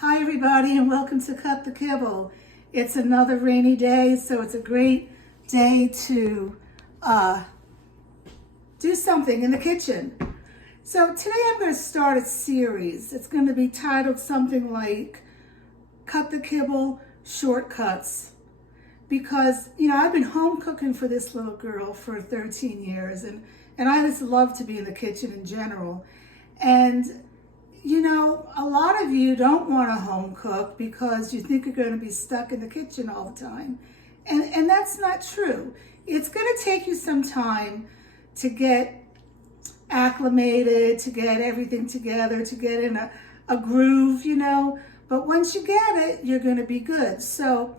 Hi everybody and welcome to Cut the Kibble. It's another rainy day, so it's a great day to do something in the kitchen. So today I'm going to start a series. It's going to be titled something like Cut the Kibble Shortcuts. Because, I've been home cooking for this little girl for 13 years and I just love to be in the kitchen in general. And a lot of you don't want to home cook because you think you're going to be stuck in the kitchen all the time. And that's not true. It's going to take you some time to get acclimated, to get everything together, to get in a groove, But once you get it, you're going to be good. So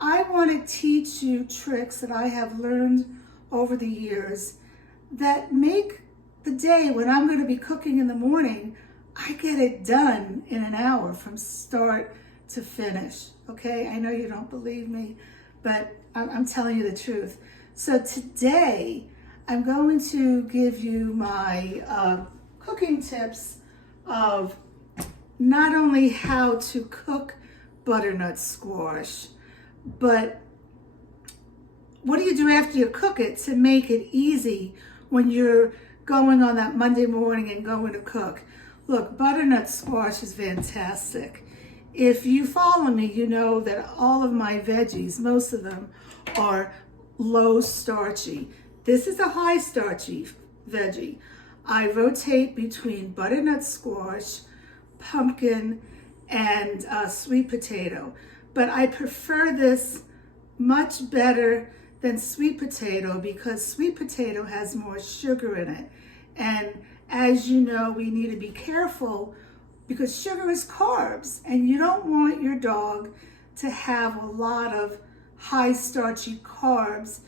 I want to teach you tricks that I have learned over the years that make the day when I'm going to be cooking in the morning, I get it done in an hour from start to finish, okay? I know you don't believe me, but I'm telling you the truth. So today, I'm going to give you my cooking tips of not only how to cook butternut squash, but what do you do after you cook it to make it easy when you're going on that Monday morning and going to cook? Look, butternut squash is fantastic. If you follow me, you know that all of my veggies, most of them, are low starchy. This is a high starchy veggie. I rotate between butternut squash, pumpkin, and sweet potato. But I prefer this much better than sweet potato because sweet potato has more sugar in it. And as you know, we need to be careful because sugar is carbs and you don't want your dog to have a lot of high starchy carbs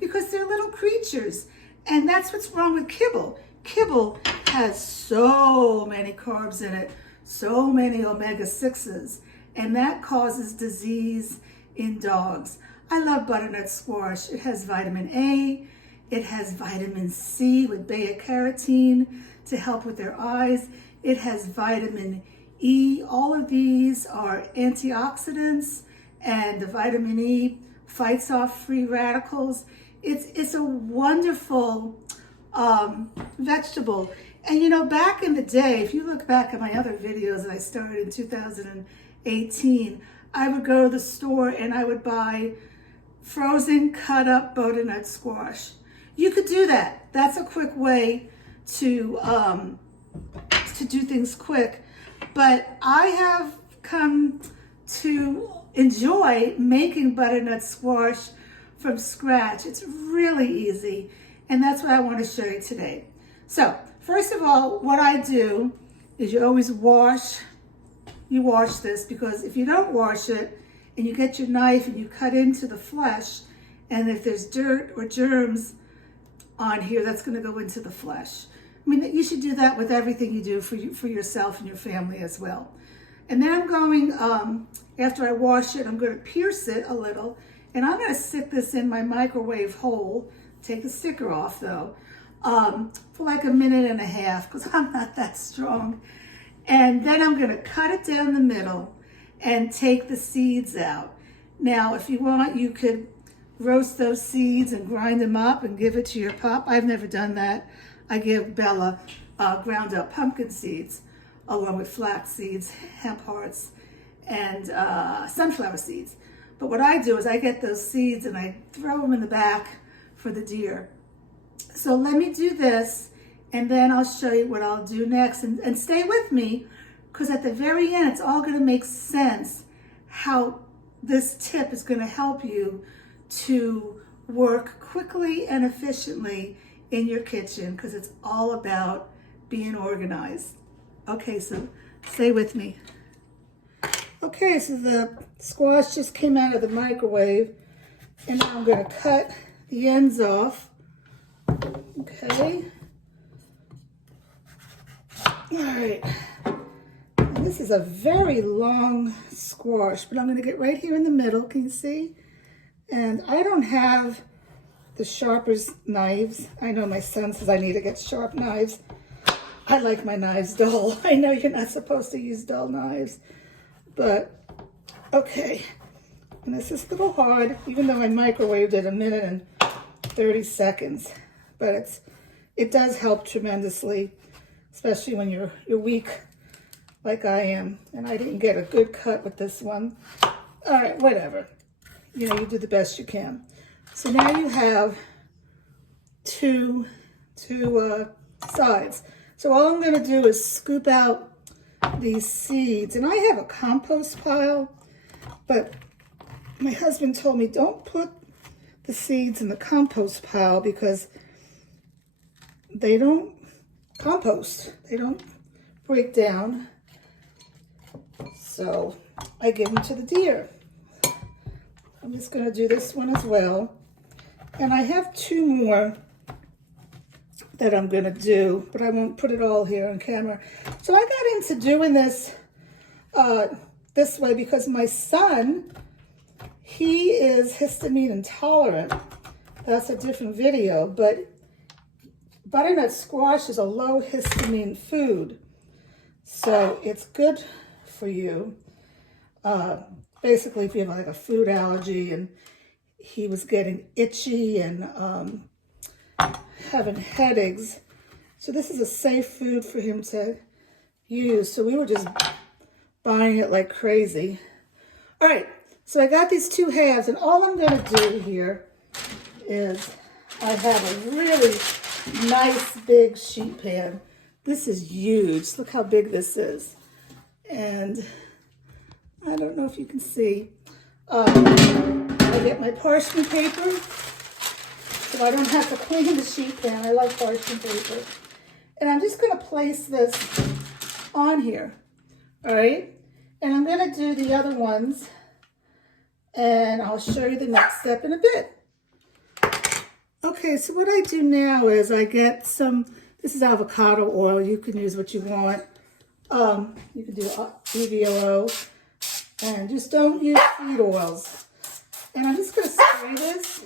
because they're little creatures. And that's what's wrong with kibble. Kibble has so many carbs in it, so many omega-6s, and that causes disease in dogs. I love butternut squash. It has vitamin A, it has vitamin C with beta-carotene to help with their eyes. It has vitamin E. All of these are antioxidants, and the vitamin E fights off free radicals. It's a wonderful vegetable. And back in the day, if you look back at my other videos that I started in 2018, I would go to the store and I would buy frozen cut up butternut squash. You could do that. That's a quick way to do things quick. But I have come to enjoy making butternut squash from scratch. It's really easy, and that's what I want to show you today. So first of all, what I do is you always wash this, because if you don't wash it and you get your knife and you cut into the flesh, and if there's dirt or germs on here, that's going to go into the flesh. I mean, you should do that with everything you do for yourself and your family as well. And then I'm going, after I wash it, I'm going to pierce it a little, and I'm going to stick this in my microwave hole, take the sticker off though, for like 1.5 minutes, because I'm not that strong. And then I'm going to cut it down the middle and take the seeds out. Now, if you want, you could roast those seeds and grind them up and give it to your pup. I've never done that. I give Bella ground up pumpkin seeds along with flax seeds, hemp hearts, and sunflower seeds. But what I do is I get those seeds and I throw them in the back for the deer. So let me do this, and then I'll show you what I'll do next. And stay with me, because at the very end, it's all going to make sense how this tip is going to help you to work quickly and efficiently in your kitchen, because it's all about being organized. Okay, so stay with me. Okay, so the squash just came out of the microwave, and now I'm going to cut the ends off. Okay. All right. And this is a very long squash, but I'm going to get right here in the middle. Can you see? And I don't have the sharper's knives. I know my son says I need to get sharp knives. I like my knives dull. I know you're not supposed to use dull knives, But, okay. And this is a little hard, even though I microwaved it 1 minute and 30 seconds. But it does help tremendously, especially when you're weak like I am. And I didn't get a good cut with this one. All right, whatever. You know, you do the best you can. So now you have two sides. So all I'm going to do is scoop out these seeds. And I have a compost pile, but my husband told me don't put the seeds in the compost pile because they don't compost. They don't break down. So I give them to the deer. I'm just going to do this one as well. And I have 2 more that I'm going to do, but I won't put it all here on camera. So I got into doing this this way because my son, he is histamine intolerant. That's a different video, but butternut squash is a low histamine food. So it's good for you. Basically, if you have like a food allergy, and he was getting itchy and having headaches. So this is a safe food for him to use. So we were just buying it like crazy. All right, so I got these 2 halves, and all I'm going to do here is I have a really nice big sheet pan. This is huge. Look how big this is. And I don't know if you can see. I get my parchment paper, so I don't have to clean the sheet pan. I like parchment paper. And I'm just going to place this on here, all right? And I'm going to do the other ones, and I'll show you the next step in a bit. Okay, so what I do now is I get some, this is avocado oil. You can use what you want. You can do EVOO, and just don't use seed oils. And I'm just going to spray this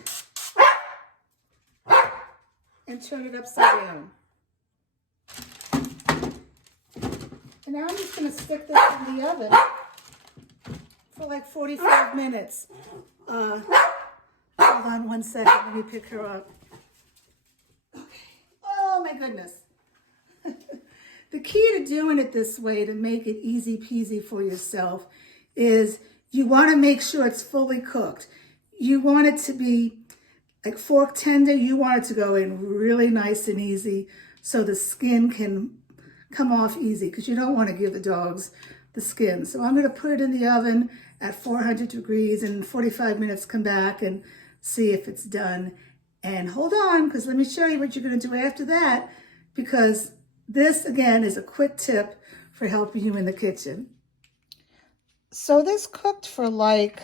and turn it upside down. And now I'm just going to stick this in the oven for like 45 minutes. Hold on 1 second. Let me pick her up. Okay. Oh my goodness. The key to doing it this way, to make it easy peasy for yourself, is you want to make sure it's fully cooked. You want it to be like fork tender. You want it to go in really nice and easy so the skin can come off easy, because you don't want to give the dogs the skin. So I'm going to put it in the oven at 400 degrees, and in 45 minutes come back and see if it's done. And hold on, because let me show you what you're going to do after that, because this, again, is a quick tip for helping you in the kitchen. So this cooked for like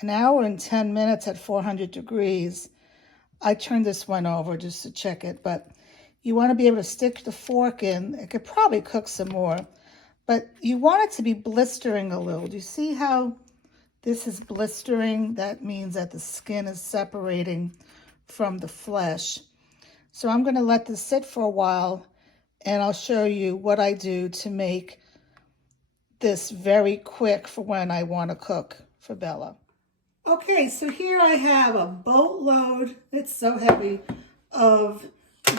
1 hour and 10 minutes at 400 degrees. I turned this one over just to check it, but you want to be able to stick the fork in. It could probably cook some more, but you want it to be blistering a little. Do you see how this is blistering? That means that the skin is separating from the flesh. So I'm going to let this sit for a while, and I'll show you what I do to make this very quick for when I want to cook for Bella. Okay, so here I have a boatload, it's so heavy, of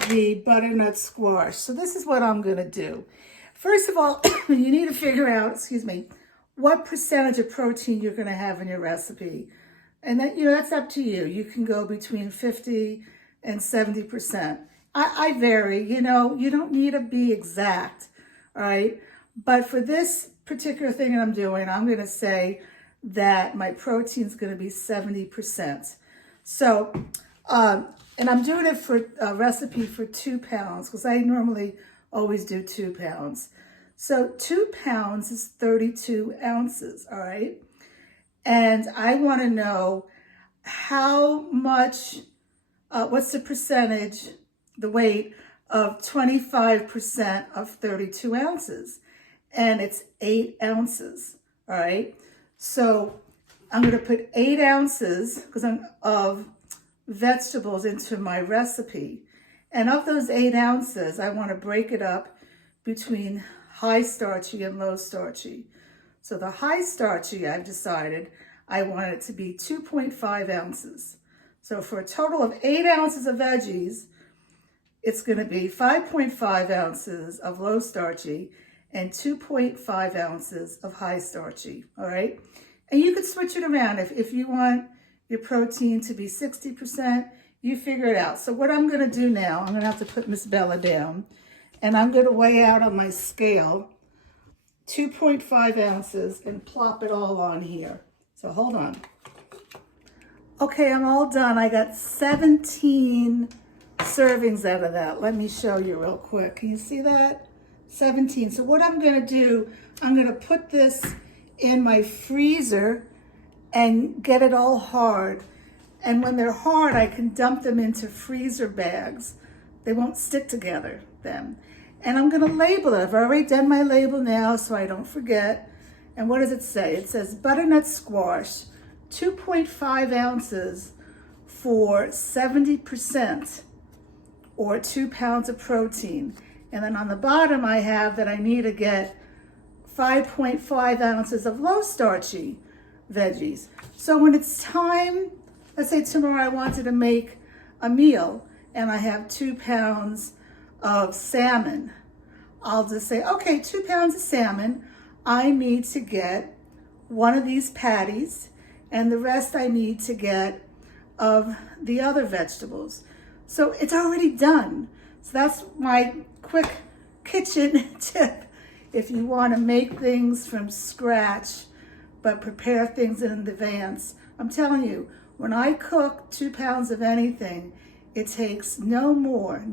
the butternut squash. So this is what I'm going to do. First of all, you need to figure out, what percentage of protein you're going to have in your recipe. And that, that's up to you. You can go between 50 and 70%. I vary, you don't need to be exact, all right? But for this particular thing that I'm doing, I'm going to say that my protein is going to be 70%. So, and I'm doing it for a recipe for 2 pounds, because I normally always do 2 pounds. So 2 pounds is 32 ounces, all right? And I want to know how much, what's the percentage, the weight of 25% of 32 ounces. And it's 8 ounces, all right? So I'm going to put 8 ounces of vegetables into my recipe. And of those 8 ounces, I want to break it up between high starchy and low starchy. So the high starchy, I've decided I want it to be 2.5 ounces. So for a total of 8 ounces of veggies, it's going to be 5.5 ounces of low starchy and 2.5 ounces of high starchy, all right? And you could switch it around. If you want your protein to be 60%, you figure it out. So what I'm going to do now, I'm going to have to put Miss Bella down, and I'm going to weigh out on my scale 2.5 ounces and plop it all on here. So hold on. Okay, I'm all done. I got 17 servings out of that. Let me show you real quick. Can you see that? 17. So what I'm going to do, I'm going to put this in my freezer and get it all hard. And when they're hard, I can dump them into freezer bags. They won't stick together then. And I'm going to label it. I've already done my label now so I don't forget. And what does it say? It says Butternut Squash, 2.5 ounces for 70% or 2 pounds of protein. And then on the bottom I have that I need to get 5.5 ounces of low starchy veggies. So when it's time, let's say tomorrow I wanted to make a meal and I have 2 pounds of salmon, I'll just say, okay, 2 pounds of salmon, I need to get one of these patties and the rest I need to get of the other vegetables. So it's already done. So that's my quick kitchen tip. If you want to make things from scratch, but prepare things in advance, I'm telling you, when I cook 2 pounds of anything, it takes no more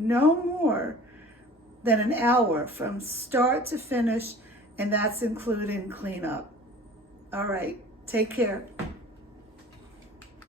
than an hour from start to finish, and that's including cleanup. All right, take care.